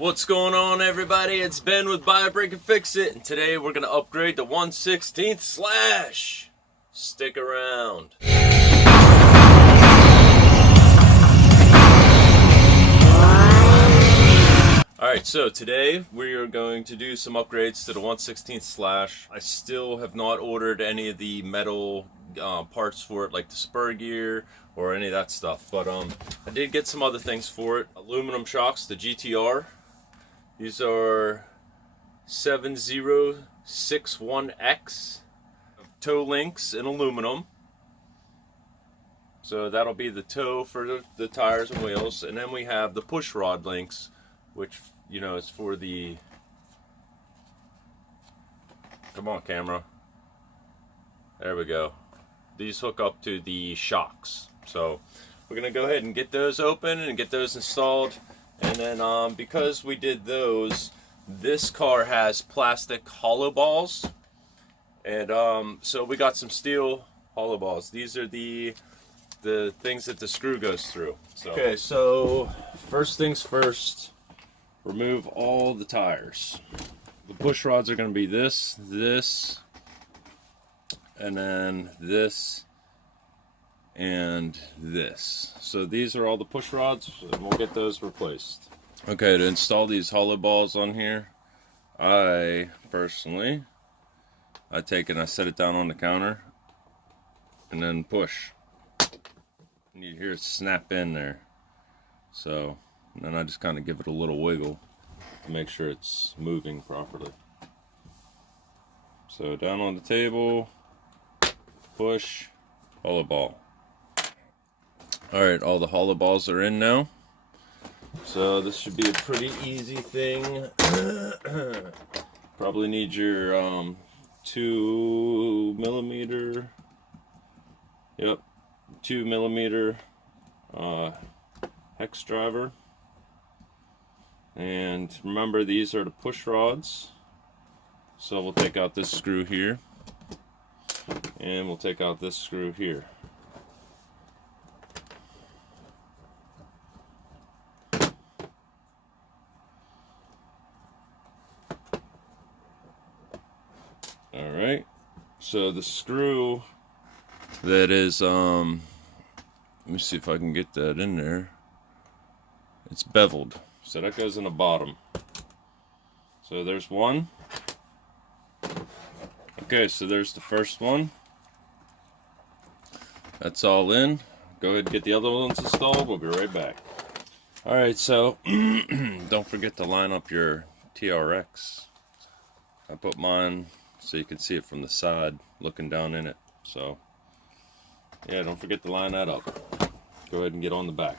What's going on, everybody? It's Ben with Buy It, Break It, Fix It, and today we're going to upgrade to 1/16 slash. Stick around. Alright, so today we are going to do some upgrades to the 1/16 slash. I still have not ordered any of the metal parts for it, like the spur gear or any of that stuff, but I did get some other things for it. Aluminum shocks, the GTR. These are 7061X. Toe links in aluminum. So that'll be the toe for the tires and wheels. And then we have the push rod links, which, you know, is for the... Come on, camera. There we go. These hook up to the shocks. So we're going to go ahead and get those open and get those installed. And then because we did those, this car has plastic hollow balls. And so we got some steel hollow balls. These are the things that the screw goes through. So. Okay, so first things first, remove all the tires. The push rods are going to be this, and then this, and this. So these are all the push rods, and we'll get those replaced. Okay, to install these hollow balls on here, I take it and I set it down on the counter and then push. And you hear it snap in there. So, and then I just kind of give it a little wiggle to make sure it's moving properly. So down on the table, push, hollow ball. Alright, all the hollow balls are in now. So this should be a pretty easy thing. Probably need your 2mm, yep, 2mm hex driver. And remember, these are the push rods. So we'll take out this screw here, and we'll take out this screw here. Alright, so the screw that is, let me see if I can get that in there. It's beveled, so that goes in the bottom. So there's one. Okay, so there's the first one. That's all in. Go ahead and get the other ones installed. We'll be right back. Alright, so don't forget to line up your TRX. I put mine so you can see it from the side, looking down in it. So, yeah, don't forget to line that up. Go ahead and get on the back.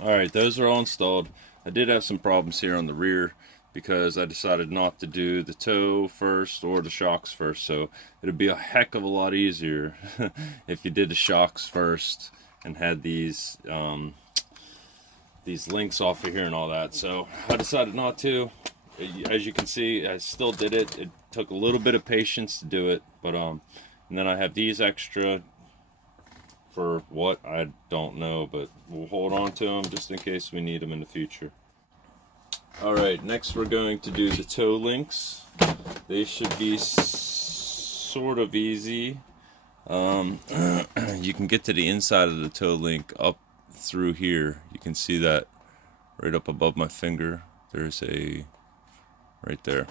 Alright, those are all installed. I did have some problems here on the rear because I decided not to do the toe first or the shocks first. So, it'd be a heck of a lot easier if you did the shocks first and had these links off of here and all that. So, I decided not to. As you can see, I still did it. It took a little bit of patience to do it, but and then I have these extra for what, I don't know, but we'll hold on to them just in case we need them in the future. Alright, next we're going to do the toe links. They should be sort of easy. You can get to the inside of the toe link up through here. You can see that right up above my finger. There's a right there.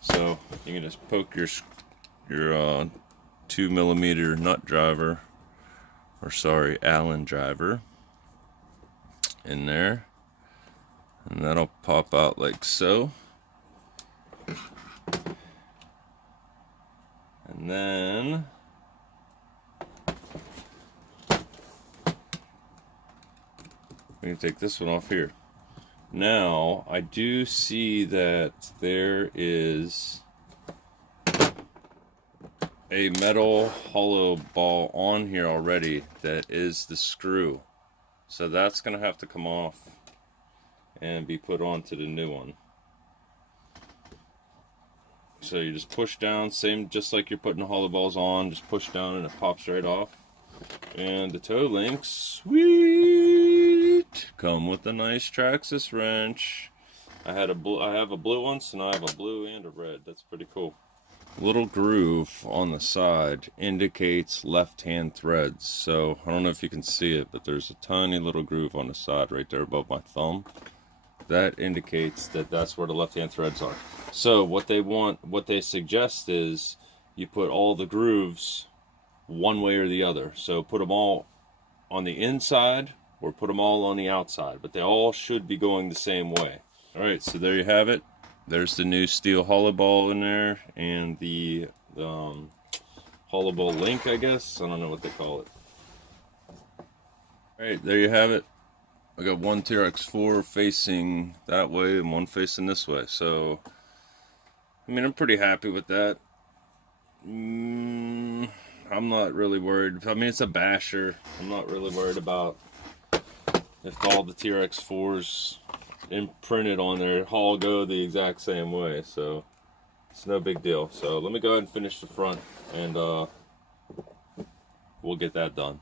So you can just poke your 2mm nut driver, or sorry, Allen driver, in there, and that'll pop out like so. And then we can take this one off here. Now, I do see that there is a metal hollow ball on here already that is the screw. So that's going to have to come off and be put onto the new one. So you just push down, same just like you're putting the hollow balls on, just push down and it pops right off. And the toe links, sweet, come with a nice Traxxas wrench. I have a blue one, so now I have a blue and a red. That's pretty cool. Little groove on the side indicates left-hand threads. So I don't know if you can see it, but there's a tiny little groove on the side right there above my thumb. That indicates that that's where the left-hand threads are. So what they suggest is you put all the grooves one way or the other. So put them all on the inside or put them all on the outside, but they all should be going the same way. All right, so there you have it. There's the new steel hollow ball in there, and the hollow ball link, I guess. I don't know what they call it. All right, there you have it. I got one TRX4 facing that way and one facing this way. So, I mean, I'm pretty happy with that. I'm not really worried. I mean, it's a basher. I'm not really worried about if all the TRX4s imprinted on their hull go the exact same way, so it's no big deal. So let me go ahead and finish the front, and we'll get that done.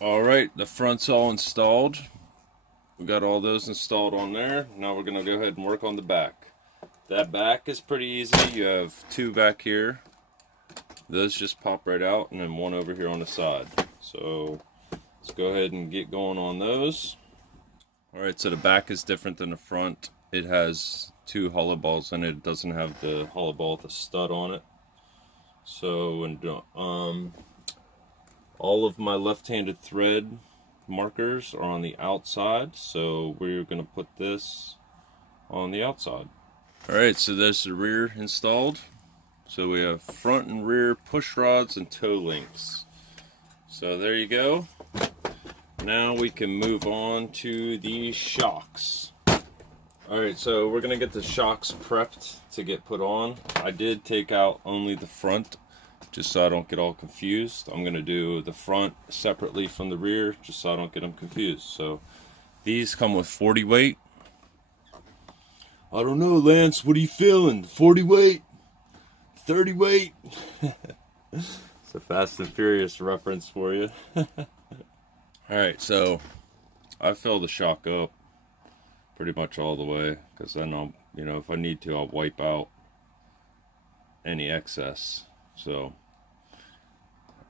Alright, the front's all installed. We got all those installed on there. Now we're gonna go ahead and work on the back. That back is pretty easy. You have two back here. Those just pop right out, and then one over here on the side. So let's go ahead and get going on those. Alright, so the back is different than the front. It has two hollow balls in it. It doesn't have the hollow ball with the stud on it. So, and all of my left-handed thread markers are on the outside. So we're going to put this on the outside. Alright, so there's the rear installed. So we have front and rear push rods and toe links. So there you go. Now we can move on to the shocks. Alright, so we're going to get the shocks prepped to get put on. I did take out only the front, just so I don't get all confused. I'm going to do the front separately from the rear, just so I don't get them confused. So these come with 40 weight. I don't know, Lance, what are you feeling? 40 weight? 30 weight? It's a Fast and Furious reference for you. Alright, so I fill the shock up pretty much all the way, because then I'll, you know, if I need to, I'll wipe out any excess. So,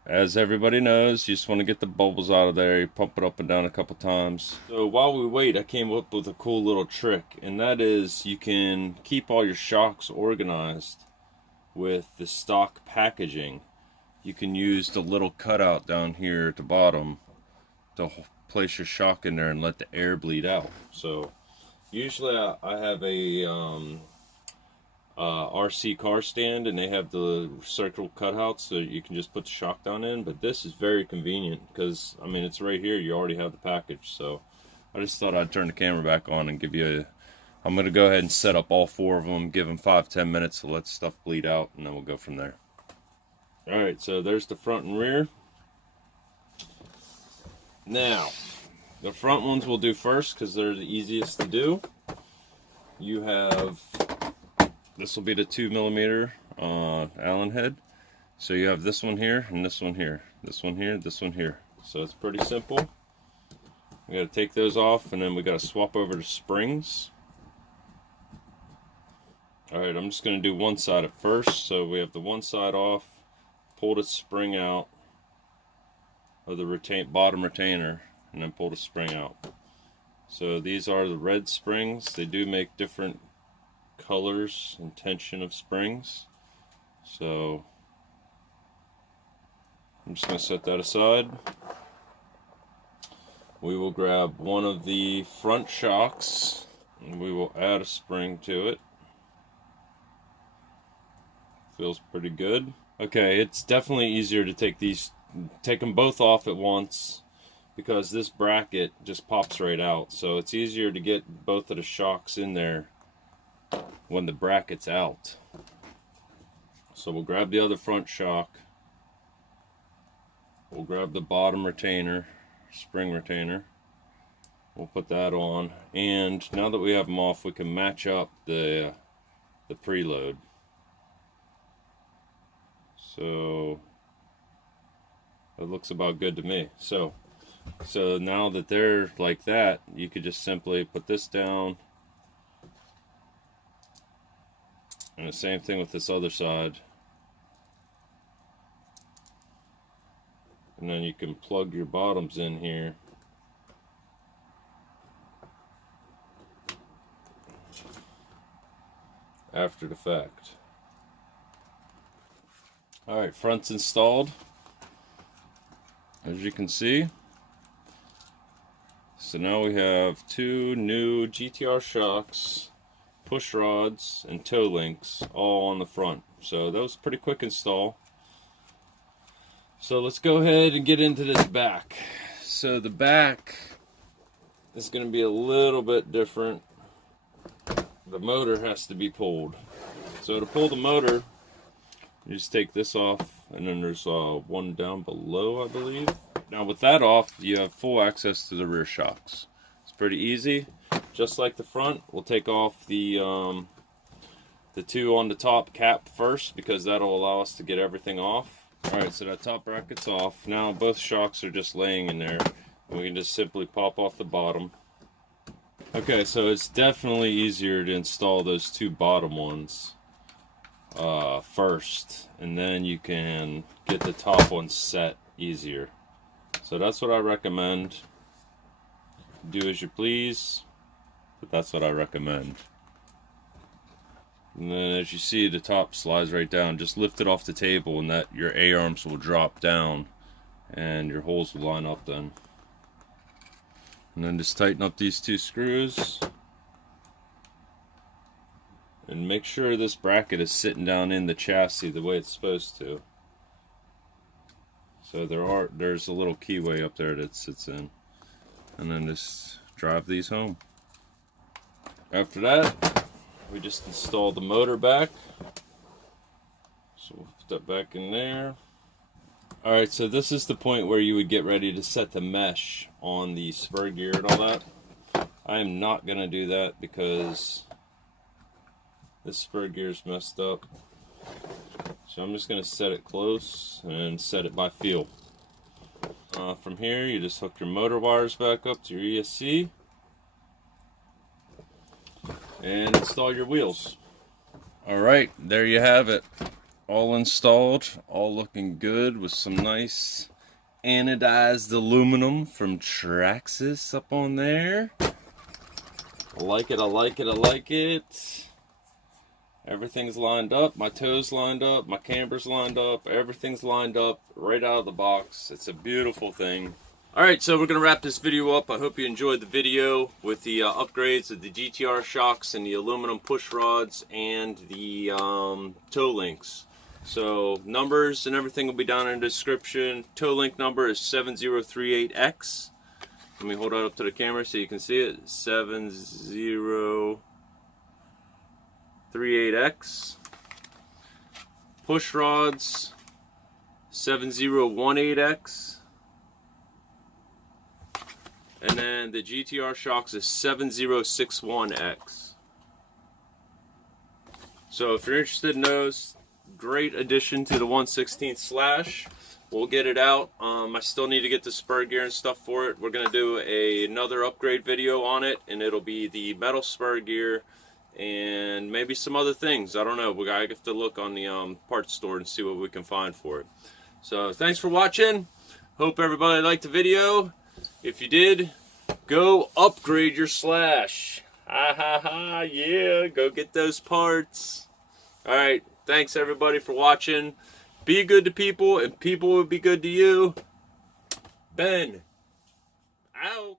as everybody knows, you just want to get the bubbles out of there. You pump it up and down a couple times. So while we wait, I came up with a cool little trick, and that is you can keep all your shocks organized with the stock packaging. You can use the little cutout down here at the bottom to place your shock in there and let the air bleed out. So usually I have a RC car stand, and they have the circle cutouts so you can just put the shock down in, but this is very convenient because, I mean, it's right here. You already have the package. So I just thought I'd turn the camera back on and give you I'm going to go ahead and set up all four of them, give them 5-10 minutes to let stuff bleed out, and then we'll go from there. Alright, so there's the front and rear. Now, the front ones we'll do first because they're the easiest to do. You have, this will be the 2mm Allen head. So you have this one here and this one here. This one here, this one here. So it's pretty simple. We got to take those off, and then we got to swap over to springs. Alright, I'm just going to do one side at first. So we have the one side off, pull the spring out of the bottom retainer, and then pull the spring out. So these are the red springs. They do make different colors and tension of springs. So I'm just going to set that aside. We will grab one of the front shocks, and we will add a spring to it. Feels pretty good. Okay, it's definitely easier to take them both off at once, because this bracket just pops right out. So it's easier to get both of the shocks in there when the bracket's out. So we'll grab the other front shock. We'll grab the bottom retainer, spring retainer. We'll put that on. And now that we have them off, we can match up the preload. So that looks about good to me. So So now that they're like that, you could just simply put this down. And the same thing with this other side. And then you can plug your bottoms in here. After the fact. Alright, front's installed. As you can see. So now we have two new GTR shocks, push rods, and toe links all on the front. So that was a pretty quick install. So let's go ahead and get into this back. So the back is going to be a little bit different. The motor has to be pulled. So to pull the motor, you just take this off, and then there's one down below, I believe. Now with that off, you have full access to the rear shocks. It's pretty easy. Just like the front, we'll take off the two on the top cap first, because that'll allow us to get everything off. Alright, so that top bracket's off. Now both shocks are just laying in there. We can just simply pop off the bottom. Okay, so it's definitely easier to install those two bottom ones first, and then you can get the top one set easier. So that's what I recommend. Do as you please, but that's what I recommend. And then as you see, the top slides right down. Just lift it off the table, and that your A-arms will drop down and your holes will line up then. And then just tighten up these two screws. And make sure this bracket is sitting down in the chassis the way it's supposed to. So there's a little keyway up there that sits in. And then just drive these home. After that, we just install the motor back. So we'll put that back in there. Alright, so this is the point where you would get ready to set the mesh on the spur gear and all that. I am not going to do that because this spur gear is messed up. So I'm just going to set it close and set it by feel. From here, you just hook your motor wires back up to your ESC and install your wheels. Alright, there you have it. All installed, all looking good with some nice anodized aluminum from Traxxas up on there. I like it, I like it, I like it. Everything's lined up, my toes lined up, my camber's lined up, everything's lined up right out of the box. It's a beautiful thing. Alright, so we're going to wrap this video up. I hope you enjoyed the video with the upgrades of the GTR shocks and the aluminum push rods and the toe links. So numbers and everything will be down in the description. Toe link number is 7038X. Let me hold it up to the camera so you can see it. 7038X. Push rods 7018X. And then the GTR shocks is 7061X. So if you're interested in those, great addition to the 1/16 slash. We'll get it out. I still need to get the spur gear and stuff for it. We're going to do another upgrade video on it, and it'll be the metal spur gear and maybe some other things. I don't know. We gotta have to look on the parts store and see what we can find for it. So thanks for watching. Hope everybody liked the video. If you did, go upgrade your slash. Ha ha ha, yeah, go get those parts. Alright, thanks everybody for watching. Be good to people, and people will be good to you. Ben, out.